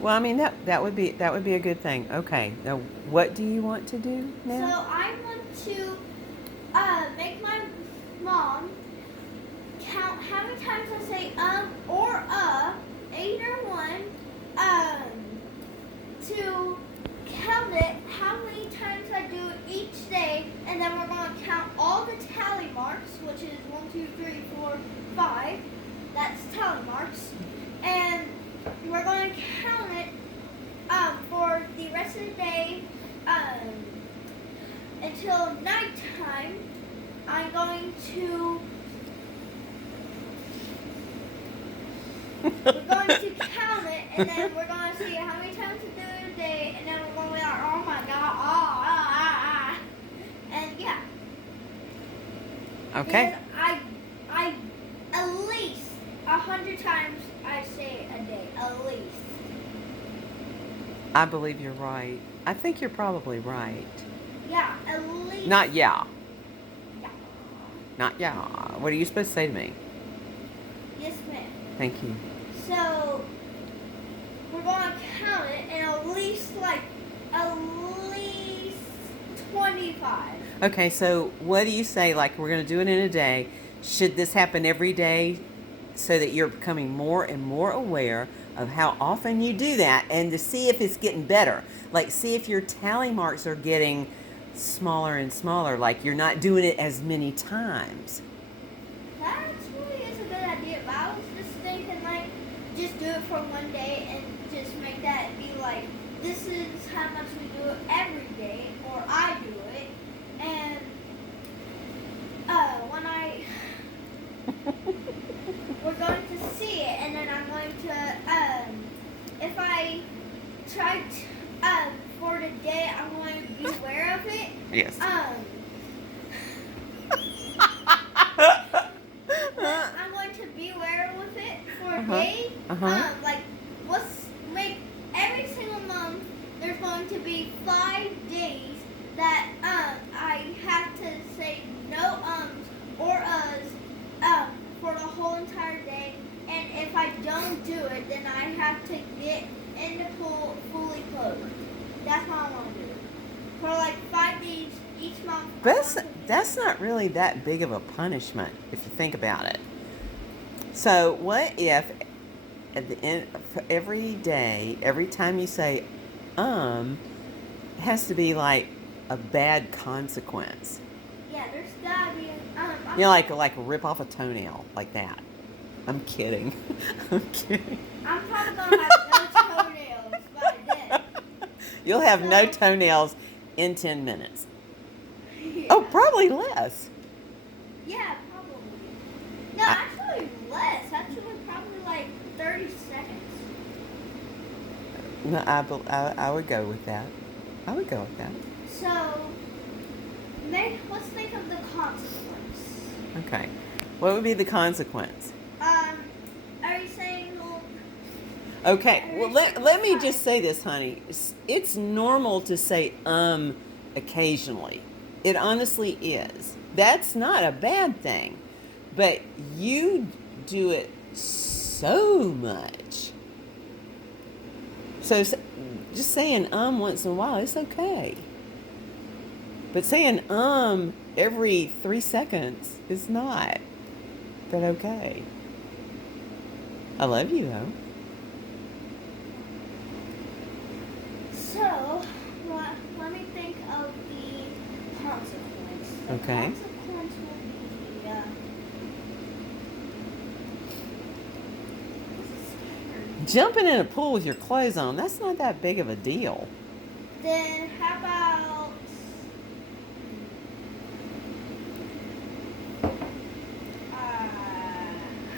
Well, I mean that would be a good thing. Okay. Now, what do you want to do So now? I want to make my mom count how many times I say or either one, to count it how many times I do it each day, and then we're going to count all the tally marks, which is 1, 2, 3, 4, 5. That's tally marks, and we're going to count it for the rest of the day until nighttime. I'm going to We're going to count it, and then we're going to see how many times we do it a day, and then we're going to be like, oh my god, and yeah. Okay. Because I at least 100 times I say it a day, at least. I believe you're right. I think you're probably right. Yeah, at least. Not yeah. Yeah. Not yeah. What are you supposed to say to me? Yes, ma'am. Thank you. So we're going to count it, and at least 25. Okay, so what do you say? Like, we're going to do it in a day. Should this happen every day so that you're becoming more and more aware of how often you do that and to see if it's getting better? Like, see if your tally marks are getting smaller and smaller, like you're not doing it as many times. That actually is a good idea. But I was just thinking, just do it for one day and just make that be like, this is how much we do it every day, or I do it. And when we're going to see it, and then I'm going to, if I try for the day, I'm going to be aware of it. Yes. I'm going to be aware with it for a Uh-huh. day. Uh-huh. Let's make every single month. There's going to be 5 days that I have to say no or for the whole entire day. And if I don't do it, then I have to get in the pool fully clothed. That's what I want to do. For 5 days each month. That's not really that big of a punishment if you think about it. So what if at the end every day, every time you say it has to be like a bad consequence? Yeah, there's gotta be. You know, like rip off a toenail like that. I'm kidding. I'm kidding. I'm probably gonna have no toenails by then. You'll have no So- toenails in 10 minutes. Yeah. Oh, probably less. Yeah, probably. No, actually less. Actually, probably 30 seconds. No, I would go with that. I would go with that. So, let's think of the consequence. Okay. What would be the consequence? Are you saying? Well, Okay. Well, let me just say this, honey. It's normal to say occasionally. It honestly is. That's not a bad thing. But you do it so much. So just saying once in a while, it's okay. But saying every 3 seconds is not that okay. I love you though. So, let me think of the consequence. The Okay. consequence will be. Jumping in a pool with your clothes on, that's not that big of a deal. Then how about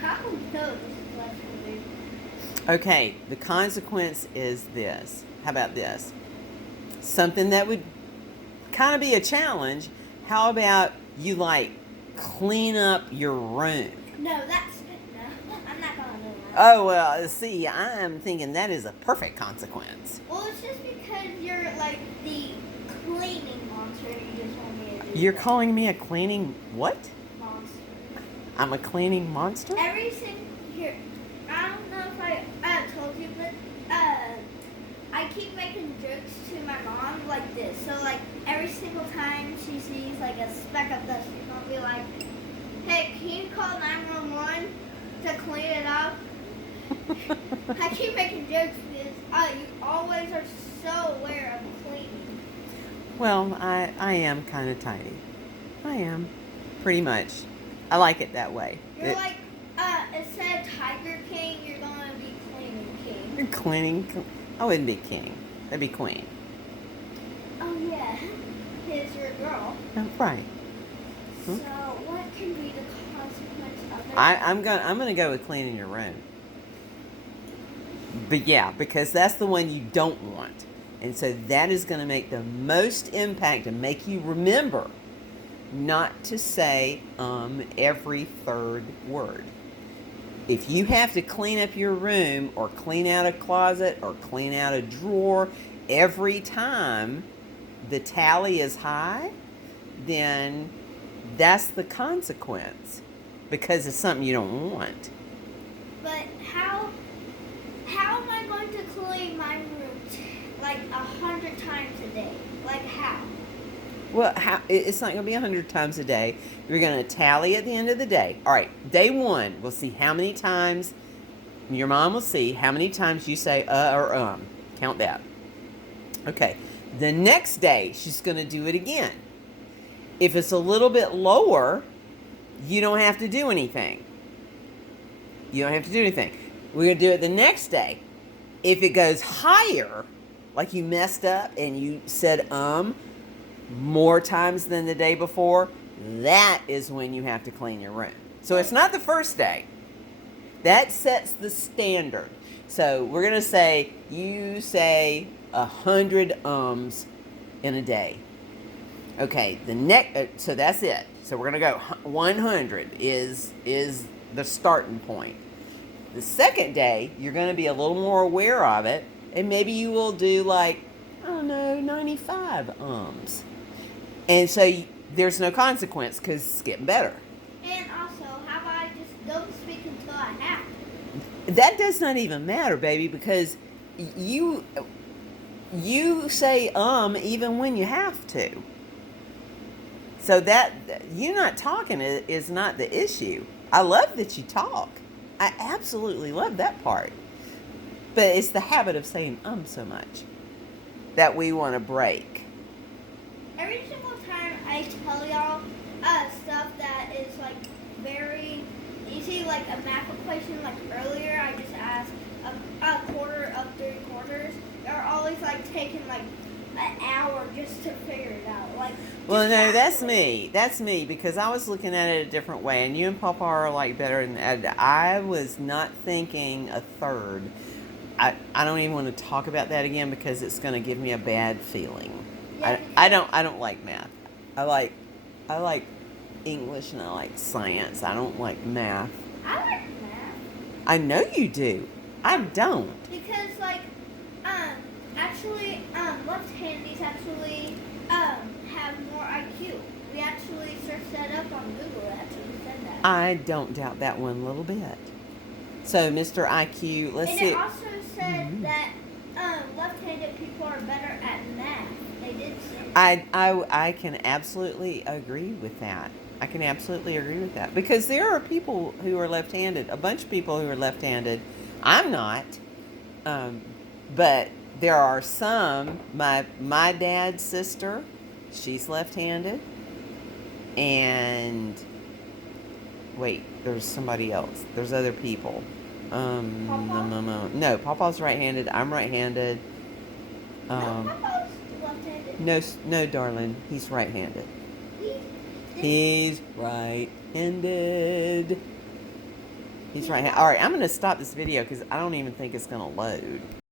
I don't know. This is actually Okay, the consequence is this. How about this? Something that would kind of be a challenge. How about you clean up your room? no. That's no. I'm not gonna do that. Oh, well, see, I'm thinking that is a perfect consequence. Well, it's just because you're the cleaning monster. You just want me to do. You're that. calling me a cleaning what? Monster. I'm a cleaning monster? Every single here. I don't know if I told you, but jokes to my mom like this. So like every single time she sees like a speck of dust, she's gonna be like, "Hey, can you call 911 to clean it up?" I keep making jokes because you always are so aware of cleaning. Well, I am kind of tidy. I am, pretty much. I like it that way. You're like, instead of Tiger King, you're gonna be Cleaning King. Cleaning. I wouldn't be king. I'd be queen. Oh yeah, here's your girl. Oh, right. So what can be the consequence of it? I'm gonna go with cleaning your room. But yeah, because that's the one you don't want. And so that is going to make the most impact and make you remember not to say every third word. If you have to clean up your room or clean out a closet or clean out a drawer every time the tally is high, then that's the consequence because it's something you don't want. But how am I going to clean my room like 100 times a day? Like how? Well, it's not going to be 100 times a day. You're going to tally at the end of the day. All right, day one, we'll see how many times, your mom will see how many times you say or Count that. Okay, the next day, she's going to do it again. If it's a little bit lower, you don't have to do anything. You don't have to do anything. We're going to do it the next day. If it goes higher, like you messed up and you said more times than the day before, that is when you have to clean your room. So it's not the first day. That sets the standard. So we're going to say you say 100 in a day. Okay, so that's it. So we're going to go 100 is the starting point. The second day, you're going to be a little more aware of it, and maybe you will do like, I don't know, 95 And so there's no consequence because it's getting better. And also, how about I just don't speak until I have to? That does not even matter, baby, because you say even when you have to. So that you not talking is not the issue. I love that you talk. I absolutely love that part. But it's the habit of saying so much that we want to break. Every single time I tell y'all stuff that is like very easy, like a math equation, like earlier I just asked a quarter of 3/4. They're always like taking like an hour just to figure it out. Like, well, no, that's me. That's me because I was looking at it a different way, and you and Papa are like better than I was not thinking a third. I don't even want to talk about that again because it's going to give me a bad feeling. Yeah, I don't like math. I like English and I like science. I don't like math. I like math. I know you do. I don't. Because like left-handies actually have more IQ. We actually searched that up on Google. It actually said that. I don't doubt that one little bit. So, Mr. IQ, let's and see. it also said that left-handed people are better at math. They did say that. I can absolutely agree with that. I can absolutely agree with that because there are people who are left-handed. A bunch of people who are left-handed. I'm not, but there are some. My dad's sister, she's left-handed, and wait, there's somebody else. There's other people. Papa? No, Papa's right-handed. I'm right-handed. No, Papa's left-handed. No, darling, he's right-handed. He's He's right-handed. He's right-handed. All right, I'm going to stop this video because I don't even think it's going to load.